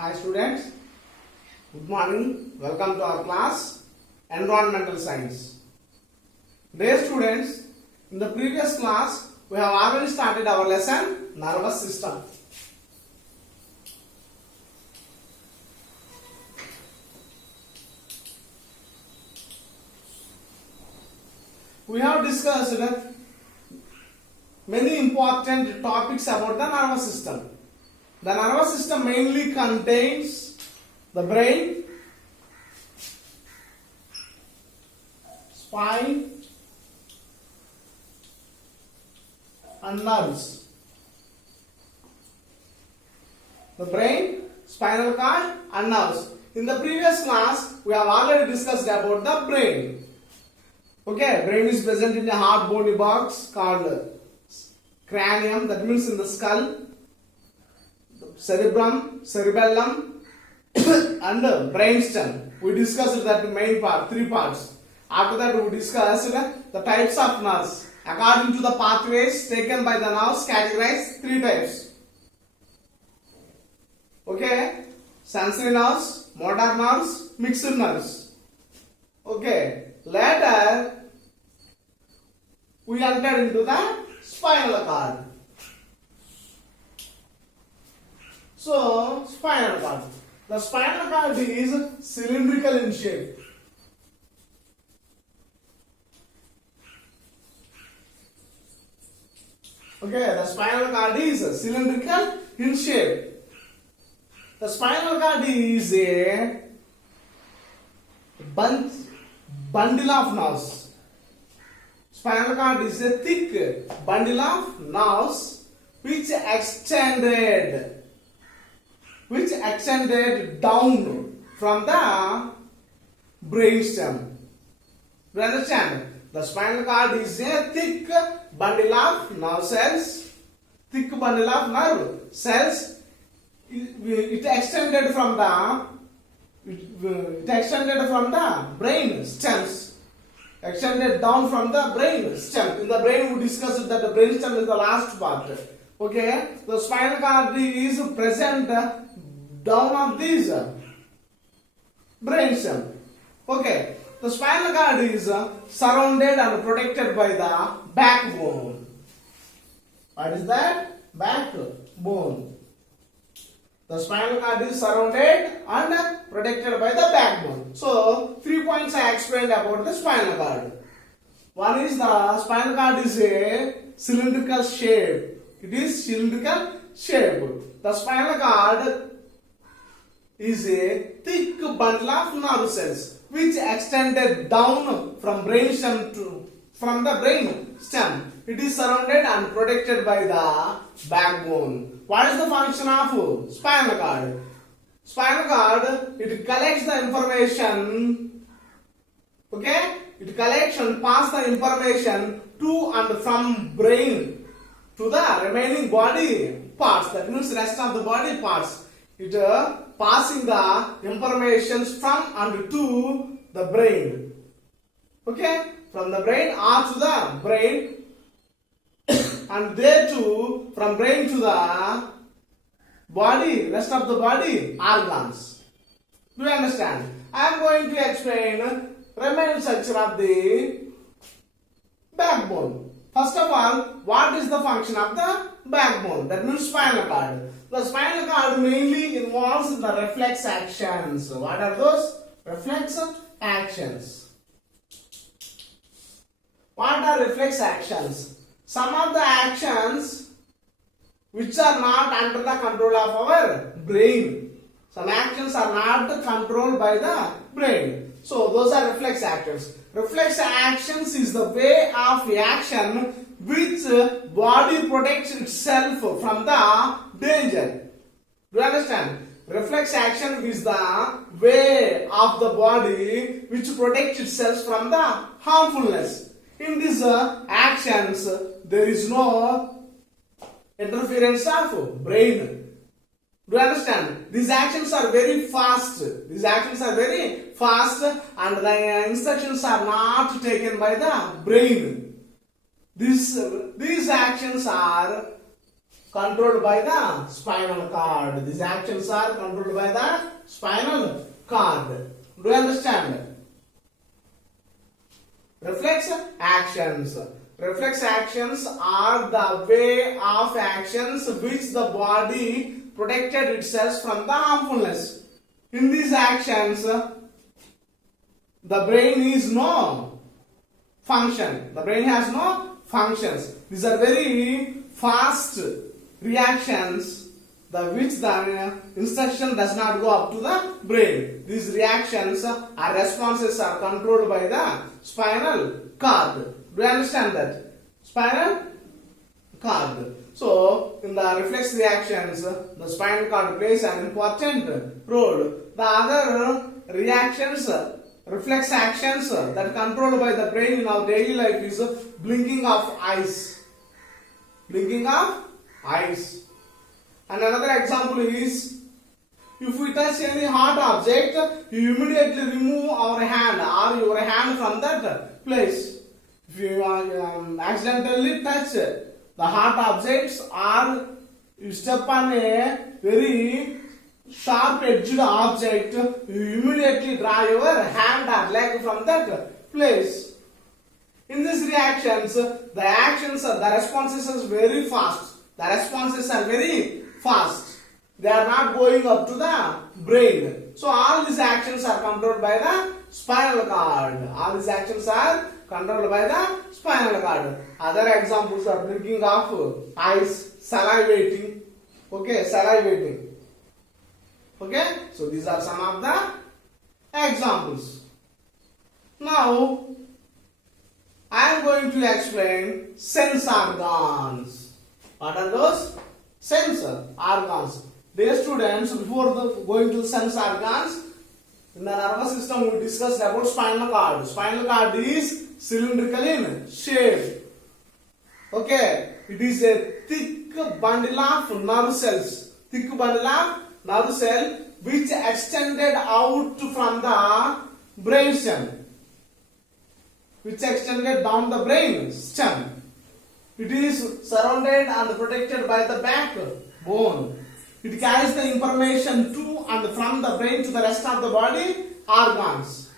Hi students, good morning. Welcome to our class Environmental Science. Dear students, in the previous class we have already started our lesson Nervous System. We have discussed many important topics about the nervous system. The nervous system mainly contains the brain, spine, and nerves. The brain, spinal cord, and nerves. In the previous class, we have already discussed about the brain. Okay, brain is present in a hard bony box called cranium, that means in the skull. Cerebrum, cerebellum, and brainstem. We discussed that main part, three parts. After that, we discussed the types of nerves. According to the pathways taken by the nerves, categorized three types. Okay, sensory nerves, motor nerves, mixed nerves. Okay, later we entered into the spinal cord. So, spinal cord. The spinal cord is cylindrical in shape. Okay, the spinal cord is cylindrical in shape. The spinal cord is a bundle of nerves. Spinal cord is a thick bundle of nerves which extended down from the brainstem. Do you understand? The spinal cord is a thick bundle of nerve cells. Thick bundle of nerve cells. It extended from the brain stems. Extended down from the brain stem. In the brain, we discussed that the brain stem is the last part. Okay, the spinal cord is present down of this brainstem. Okay, the spinal cord is surrounded and protected by the backbone. What is that? Backbone. The spinal cord is surrounded and protected by the backbone. So, 3 points I explained about the spinal cord. One is the spinal cord is a cylindrical shape. It is cylindrical shape. The spinal cord is a thick bundle of nerve cells which extended down from the brain stem. It is surrounded and protected by the backbone. What is the function of spinal cord? Spinal cord, it collects the information. Okay, it collects and passes the information to and from brain to the remaining body parts, that means rest of the body parts. It passing the information from and to the brain. Okay, from the brain or to the brain, and there too from brain to the body, rest of the body organs. Do you understand? I am going to explain remaining structure of the backbone. First of all, what is the function of the backbone? That means spinal cord. The spinal cord mainly involves in the reflex actions. What are those? Reflex actions. What are reflex actions? Some of the actions which are not under the control of our brain. Some actions are not controlled by the brain. So those are reflex actions. Reflex actions is the way of action which body protects itself from the danger. Do you understand? Reflex action is the way of the body which protects itself from the harmfulness. In these actions, there is no interference of brain. Do you understand? These actions are very fast. These actions are very fast and the instructions are not taken by the brain. These actions are controlled by the spinal cord. These actions are controlled by the spinal cord. Do you understand? Reflex actions. Reflex actions are the way of actions which the body protected itself from the harmfulness. In these actions, the brain is no function. The brain has no functions. These are very fast reactions, which the instruction does not go up to the brain. These reactions or responses are controlled by the spinal cord. Do you understand that? Spinal cord. So, in the reflex reactions, the spinal cord plays an important role. The other reactions, reflex actions that are controlled by the brain in our daily life is blinking of eyes. Blinking of eyes. And another example is, if we touch any hard object, you immediately remove our hand or your hand from that place. If you accidentally touch the hard objects or you step on a very sharp edged object, you immediately draw your hand or leg from that place. In these reactions, the actions, the responses are very fast. The responses are very fast. They are not going up to the brain. So all these actions are controlled by the spinal cord. All these actions are controlled by the spinal cord. Other examples are blinking of eyes, salivating. Okay, salivating. Okay, so these are some of the examples. Now, I am going to explain sense organs. What are those? Sense organs. Dear students, before going to the sense organs, in the nervous system we discussed about spinal cord. Spinal cord is cylindrical in shape. Okay, it is a thick bundle of nerve cells. Thick bundle of nerve cell which extended out from the brain stem. Which extended down the brain stem. It is surrounded and protected by the backbone. It carries the information to and from the brain to the rest of the body organs.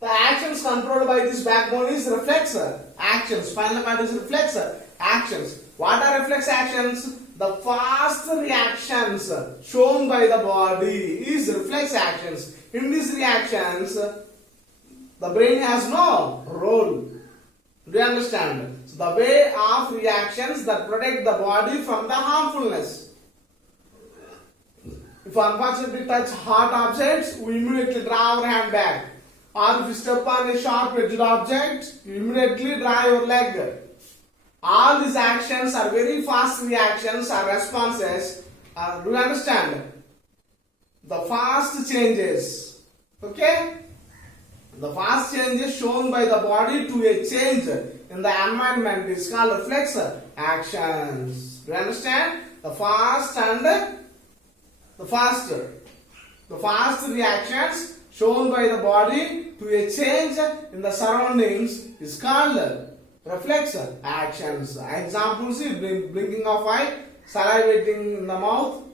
The actions controlled by this backbone is reflex actions. Spinal cord is reflex actions. What are reflex actions? The fast reactions shown by the body is reflex actions. In these reactions, the brain has no role. Do you understand? So the way of reactions that protect the body from the harmfulness. If unfortunately touch hard objects, we immediately draw our hand back. Or if you step on a sharp edged object, you immediately draw your leg. All these actions are very fast reactions or responses. Do you understand? The fast changes. Okay? The fast changes shown by the body to a change in the environment is called reflex actions. Do you understand? The fast reactions shown by the body to a change in the surroundings is called reflex actions. Examples is blinking of eye, salivating in the mouth.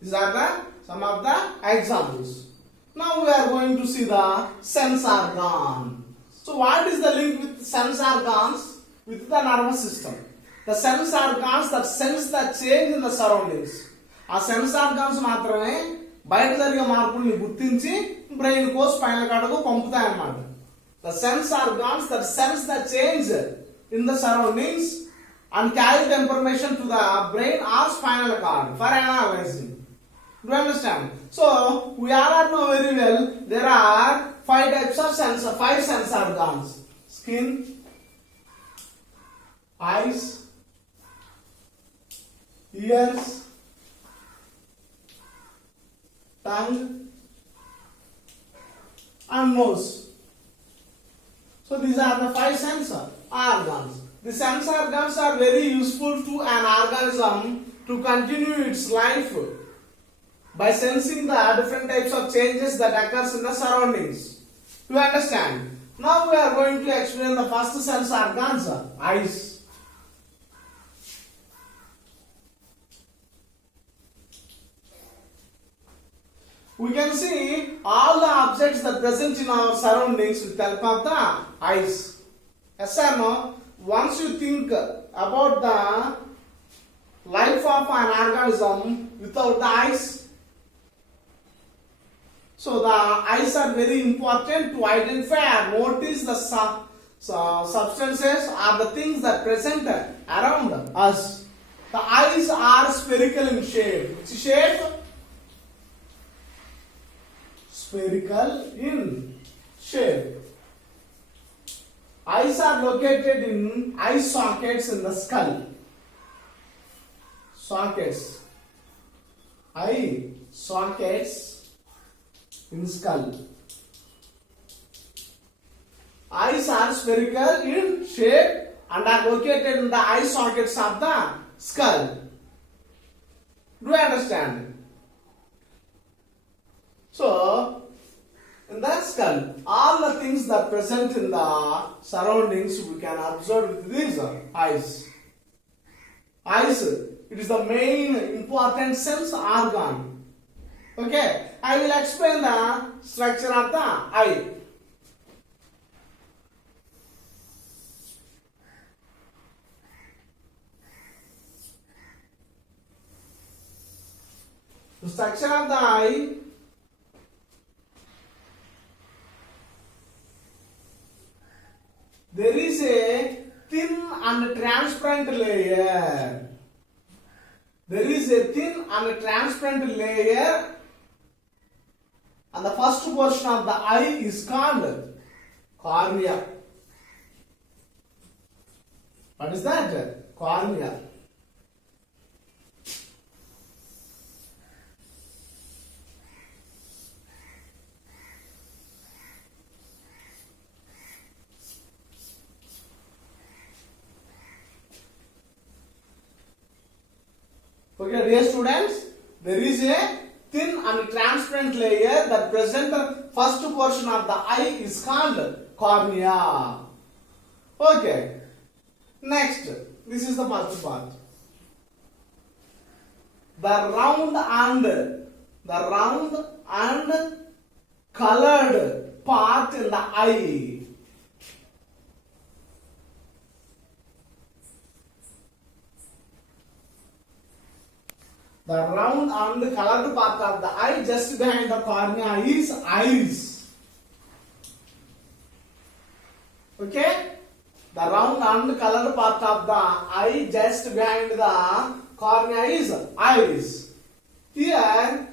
These are some of the examples. Now we are going to see the sense organ. So what is the link with sense organs with the nervous system? The sense organs that sense the change in the surroundings. ఆ sense organs మాత్రమే బయట జరిగే మార్పుల్ని గుర్తించి brain కో spinal cord కు పంపుతాయి అన్నమాట. The sense organs that sense the change in the surroundings and carry the information to the brain or spinal cord for analyzing. Do you understand? So we all know very well there are five sense organs: skin, eyes, ears, tongue, and nose. So these are the five sense organs. The sense organs are very useful to an organism to continue its life by sensing the different types of changes that occurs in the surroundings. Do you understand? Now we are going to explain the first sense organs, eyes. we can see all the objects that present in our surroundings with the help of the eyes. Yes or no? Once you think about the life of an organism without the eyes, so the eyes are very important to identify or notice the substances or the things that present around us. The eyes are spherical in shape. Which shape? Spherical in shape. Eyes are located in eye sockets in the skull. Sockets. Eye sockets in skull. Eyes are spherical in shape and are located in the eye sockets of the skull. Do you understand? So, in the skull, all the things that present in the surroundings we can observe with these eyes. Eyes, it is the main important sense organ. Okay, I will explain the structure of the eye. The structure of the eye, there is a thin and transparent layer. There is a thin and transparent layer, and the first portion of the eye is called cornea. What is that? Cornea. Okay, dear students, there is a thin and transparent layer that present the first portion of the eye is called cornea. Okay, next, this is the first part. The round and colored part in the eye. The round and colored part of the eye just behind the cornea is iris. Okay? The round and colored part of the eye just behind the cornea is iris. Here,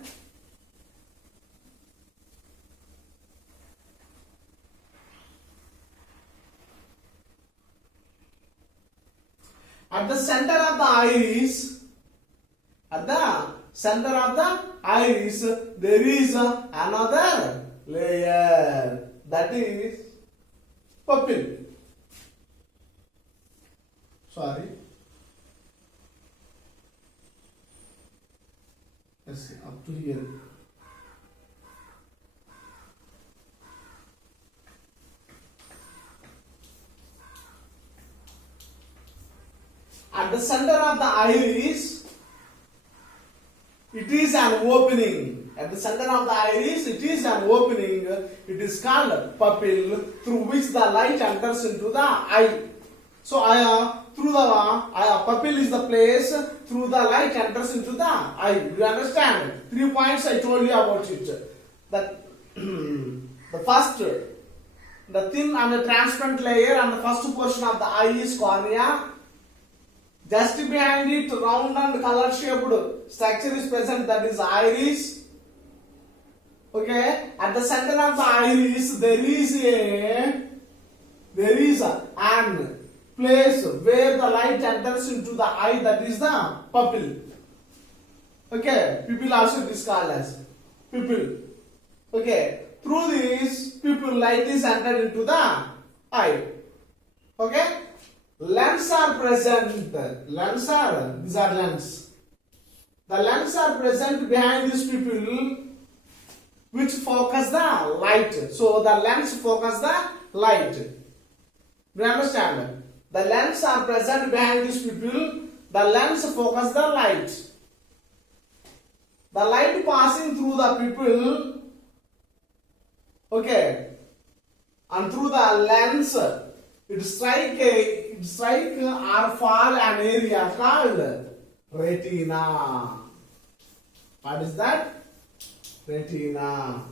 at the center of the iris, there is another layer, that is pupil. Sorry. Yes, up to here. At the center of the iris, it is an opening. At the center of the iris, it is an opening. It is called pupil, through which the light enters into the eye. So, pupil is the place through the light enters into the eye. You understand? 3 points I told you about it. That the first, the thin and the transparent layer and the first portion of the eye is cornea. Just behind it, round and color shaped structure is present, that is iris. Okay, at the center of the iris there is an place where the light enters into the eye, that is the pupil. Okay, pupil also it is called as pupil. Okay, through this pupil light is entered into the eye. Okay. Lens are present. These are lens. The lens are present behind this pupil, which focus the light. So the lens focus the light. Do you understand? The lens are present behind this pupil. The lens focus the light. the light passing through the pupil, okay, and through the lens, it strike or fall an area called retina. What is that? Retina.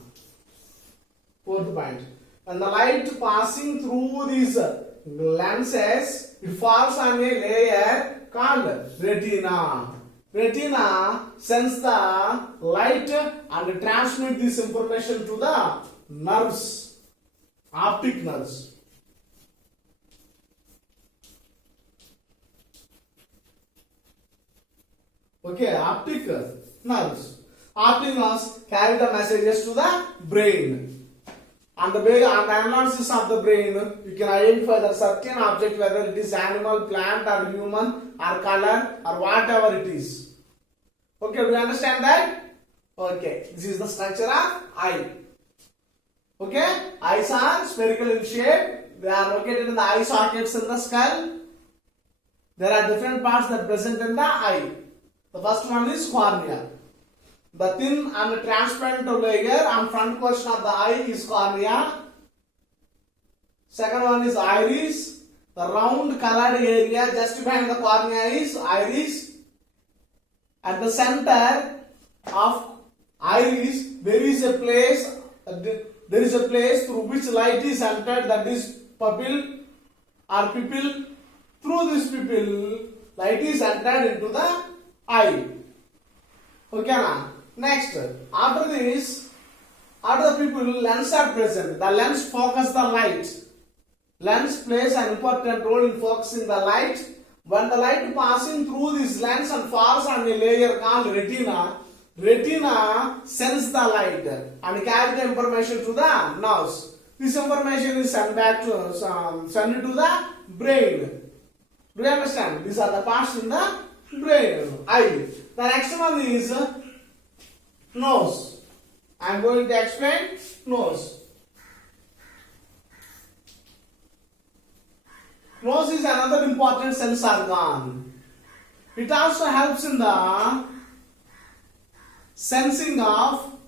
Fourth point. When the light passing through these lenses, it falls on a layer called retina. Retina sends the light and transmit this information to the nerves, optic nerves. Okay, optic nerves. Optic nerves carry the messages to the brain. And the analysis of the brain, you can identify the certain object, whether it is animal, plant, or human, or color, or whatever it is. Okay, do you understand that? Okay, this is the structure of eye. Okay, eyes are spherical in shape. They are located in the eye sockets in the skull. There are different parts that present in the eye. The first one is cornea. The thin and transparent layer on front portion of the eye is cornea. Second one is iris. The round colored area just behind the cornea is iris. At the center of iris, there is a place through which light is entered, that is pupil or pupil. Through this pupil, light is entered into the eye. Okay, now. Next, after the pupil, lens are present. The lens focuses the light. Lens plays an important role in focusing the light. When the light passing through this lens and falls on a layer called retina, retina sends the light and carries the information to the nerves. This information is sent to the brain. Do you understand? These are the parts in the brain, eye. The next one is nose. I am going to explain nose. Nose is another important sense organ. It also helps in the sensing of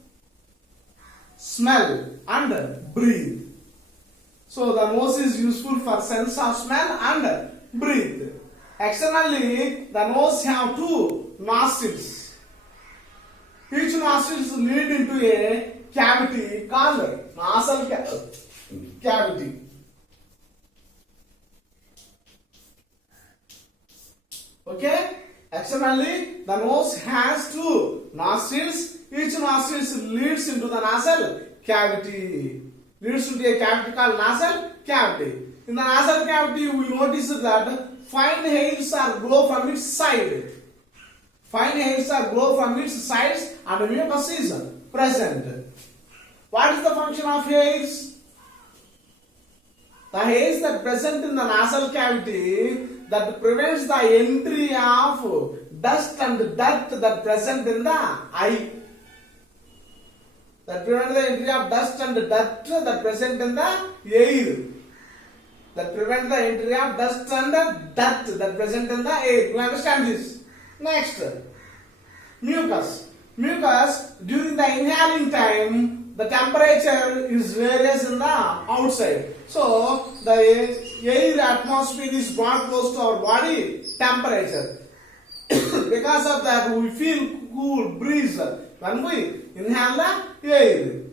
smell and breathe. So the nose is useful for sense of smell and breathe. Externally, the nose have two nostrils. Each nostrils lead into a cavity called nasal cavity. Okay? Externally, the nose has two nostrils. Each nostril leads into the nasal cavity. Leads into a cavity called nasal cavity. In the nasal cavity, we notice that fine hairs are grow from its side. Fine hairs are grow from its sides and mucus is present. What is the function of hairs? The hairs that present in the nasal cavity that prevents the entry of dust and dirt that present in the eye. That prevents the entry of dust and dirt that present in the air. That prevents the entry of dust and dirt that present in the air. You understand this? Next, mucus. Mucus, during the inhaling time, the temperature is various in the outside. So, the air atmosphere is brought close to our body temperature. Because of that, we feel cool breeze when we inhale the air. Do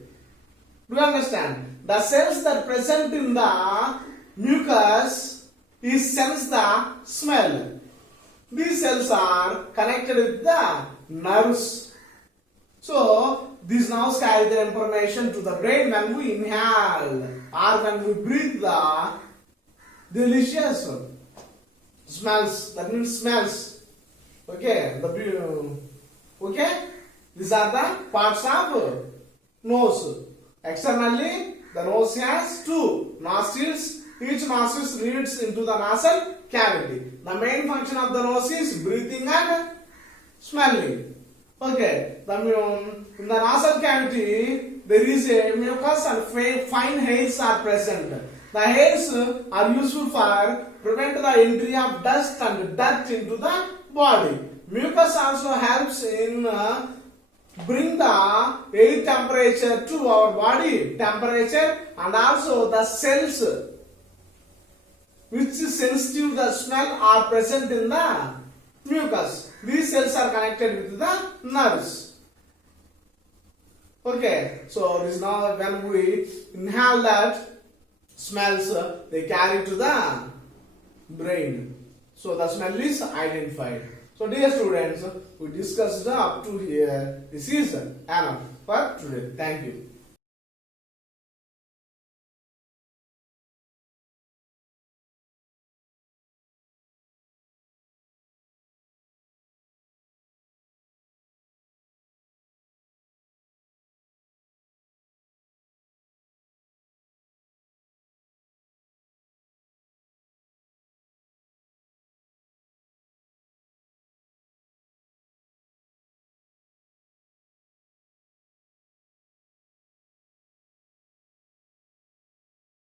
you understand? The cells that present in the mucus is sense the smell. These cells are connected with the nerves. So, these nerves carry the information to the brain when we inhale or when we breathe the delicious smells. That means smells. Okay? Okay? These are the parts of nose. Externally, the nose has two nostrils. Each nostril leads into the nasal cavity. The main function of the nose is breathing and smelling. Okay, in the nasal cavity there is a mucus and fine hairs are present. The hairs are useful for prevent the entry of dust and dirt into the body. Mucus also helps in bring the air temperature to our body temperature, and also the cells which is sensitive to the smell are present in the mucus. These cells are connected with the nerves. Okay, so this now when we inhale that smells, they carry to the brain. So the smell is identified. So dear students, we discussed up to here. This is enough for today. Thank you.